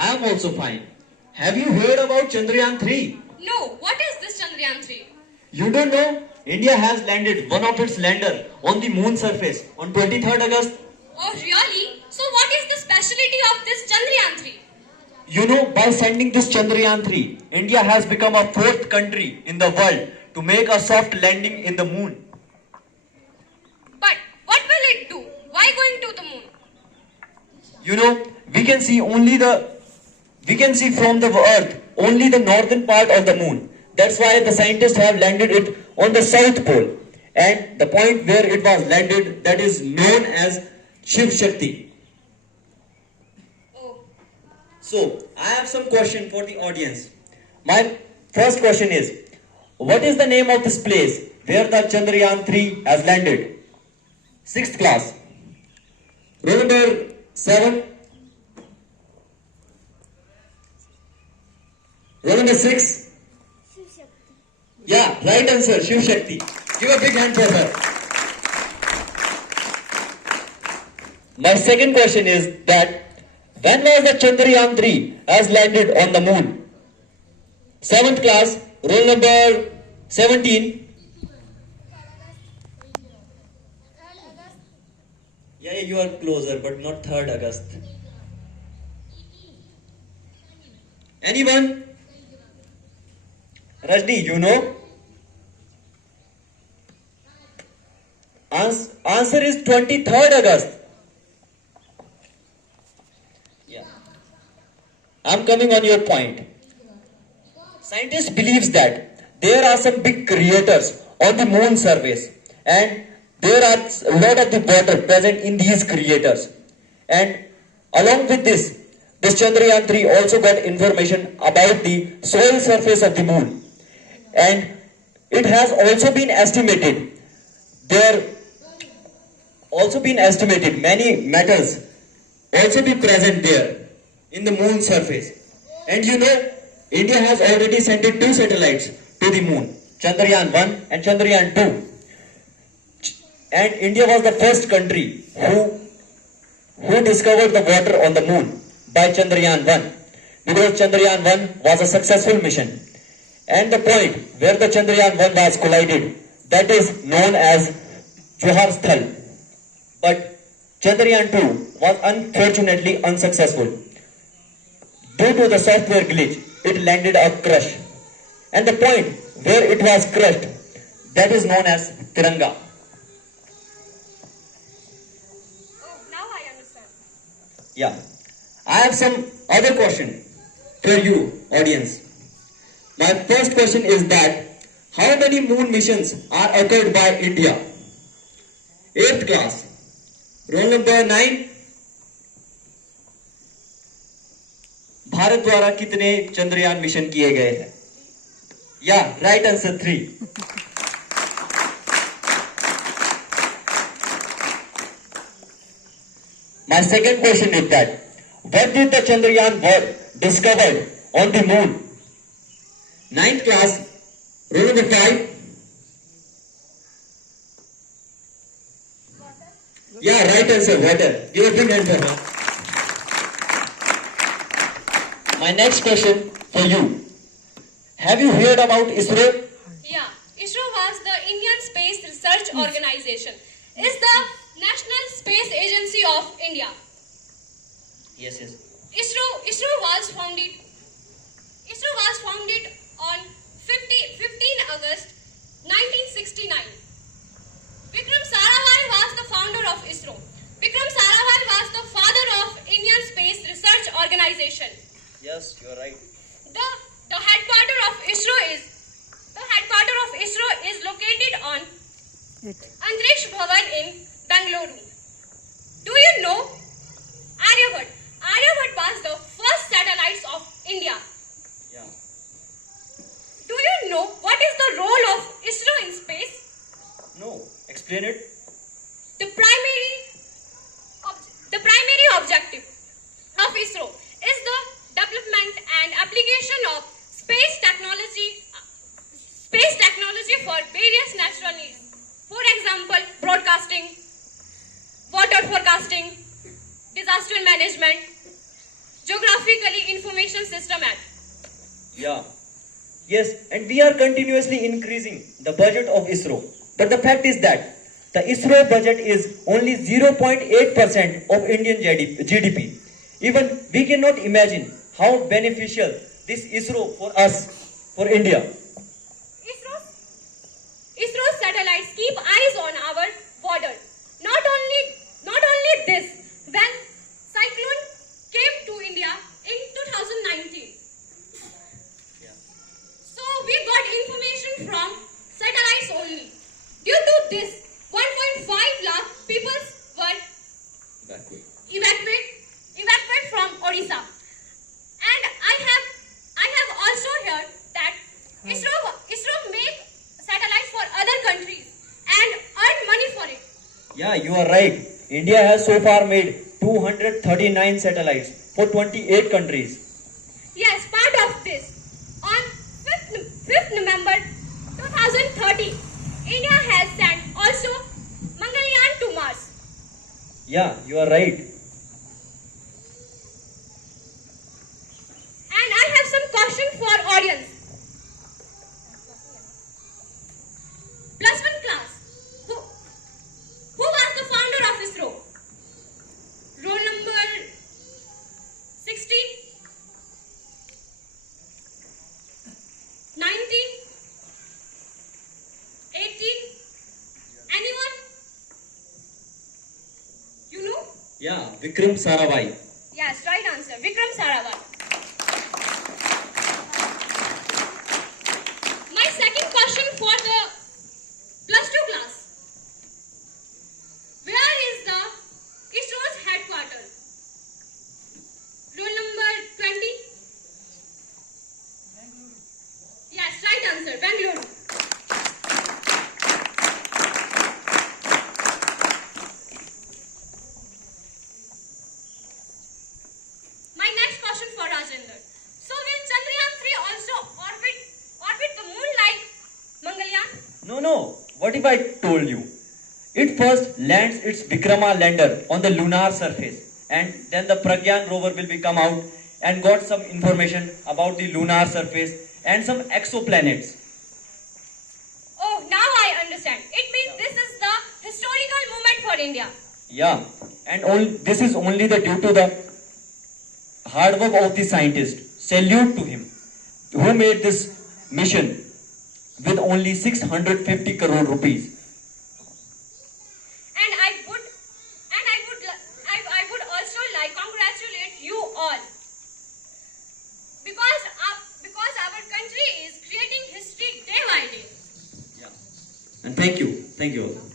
I am also fine. Have you heard about Chandrayaan 3? No, what is this Chandrayaan 3? You don't know? India has landed one of its lander on the moon surface on 23rd August. Oh, really? So, what is the speciality of this Chandrayaan 3? You know, by sending this Chandrayaan 3, India has become a fourth country in the world to make a soft landing in the moon. But what will it do? Why going to the moon? You know, we can see from the earth only the northern part of the moon. That's why the scientists have landed it on the south pole. And the point where it was landed, that is known as Shiv Shakti. Oh, So, I have some question for the audience. My first question is, what is the name of this place where the Chandrayaan 3 has landed? 6th class. Roll number 7. Roll number 6. Yeah, right answer, Shiv Shakti. Give a big hand for her. My second question is that when was the Chandrayaan 3 has landed on the moon? 7th class, roll number 17. Yeah, you are closer, but not 3rd August. Anyone? Rajni, you know? Answer is 23rd August. Yeah. I'm coming on your point. Scientists believes that there are some big craters on the moon surface and there are a lot of the water present in these craters. And along with this Chandrayaan 3 also got information about the soil surface of the moon. And it has also been estimated many metals also be present there in the moon surface. And you know, India has already sent 2 satellites to the moon, Chandrayaan 1 and Chandrayaan 2. And India was the first country who discovered the water on the moon by Chandrayaan 1, because Chandrayaan 1 was a successful mission. And the point where the Chandrayaan 1 was collided, that is known as Johar Sthal. But Chandrayaan 2 was unfortunately unsuccessful. Due to the software glitch, it landed a crush. And the point where it was crushed, that is known as Tiranga. oh, now I understand. Yeah. I have some other question for you, audience. My first question is that how many moon missions are occurred by India? 8th class. Roll number 9. Bharat द्वारा कितने Chandrayaan mission किए गए हैं? Yeah, right answer 3. My second question is that what did the Chandrayaan discovered on the moon? 9th class, roll number 5. Yeah, right answer, water. Give a big hand for her. My next question for you. Have you heard about ISRO? Yeah, ISRO was the Indian Space Research Organization. Is the National Space Agency of India. Yes. ISRO was founded on 15 August 1969. Vikram Sarabhai was the founder of ISRO. Vikram Sarabhai was the father of Indian Space Research Organization. Yes, you are right. The headquarter of ISRO is located on Antariksha Bhavan in Bangalore. Do you know Aryabhat? Aryabhat was the first satellites of India. Yeah. Do you know what is the role of ISRO in space? No, explain it. The primary objective of ISRO is the development and application of space technology for various natural needs. For example, broadcasting, water forecasting, disaster management, Geographically Information System Act. Yeah. Yes, and we are continuously increasing the budget of ISRO. But the fact is that the ISRO budget is only 0.8% of Indian GDP. Even we cannot imagine how beneficial this ISRO for us, for India. ISRO's satellites keep eyes on our border. Not only this, when cyclone came to India in 2019, so we got information from satellites only. Due to this, 1.5 lakh people were evacuated from Odisha. And I have also heard that ISRO make satellites for other countries and earn money for it. Yeah, you are right. India has so far made 239 satellites for 28 countries. Yes, part of this. On 5th November 2030, India has sent also Mangalyaan to Mars. Yeah, you are right. And I have some question for audience. Plus one class. Who was the founder of ISRO? Roll number 16, 19, 18. Anyone? You know? Yeah, Vikram Sarabhai. Yes, right answer. Vikram Sarabhai. My second question for the plus 2 class. Where is the ISRO's headquarters? Roll number 20. Yes, right answer. Bangalore. My next question for Rajendra. So will Chandrayaan 3 also orbit the moon like Mangalyaan? No. What if I told you? It first lands its Vikrama lander on the lunar surface, and then the Pragyan rover will be come out and got some information about the lunar surface and some exoplanets. Oh, now I understand. It means this is the historical moment for India. Yeah, and this is only due to the hard work of the scientist. Salute to him, who made this mission with only 650 crore rupees. And I would also like congratulate you all because our country is creating history day by day. Yeah. And thank you all.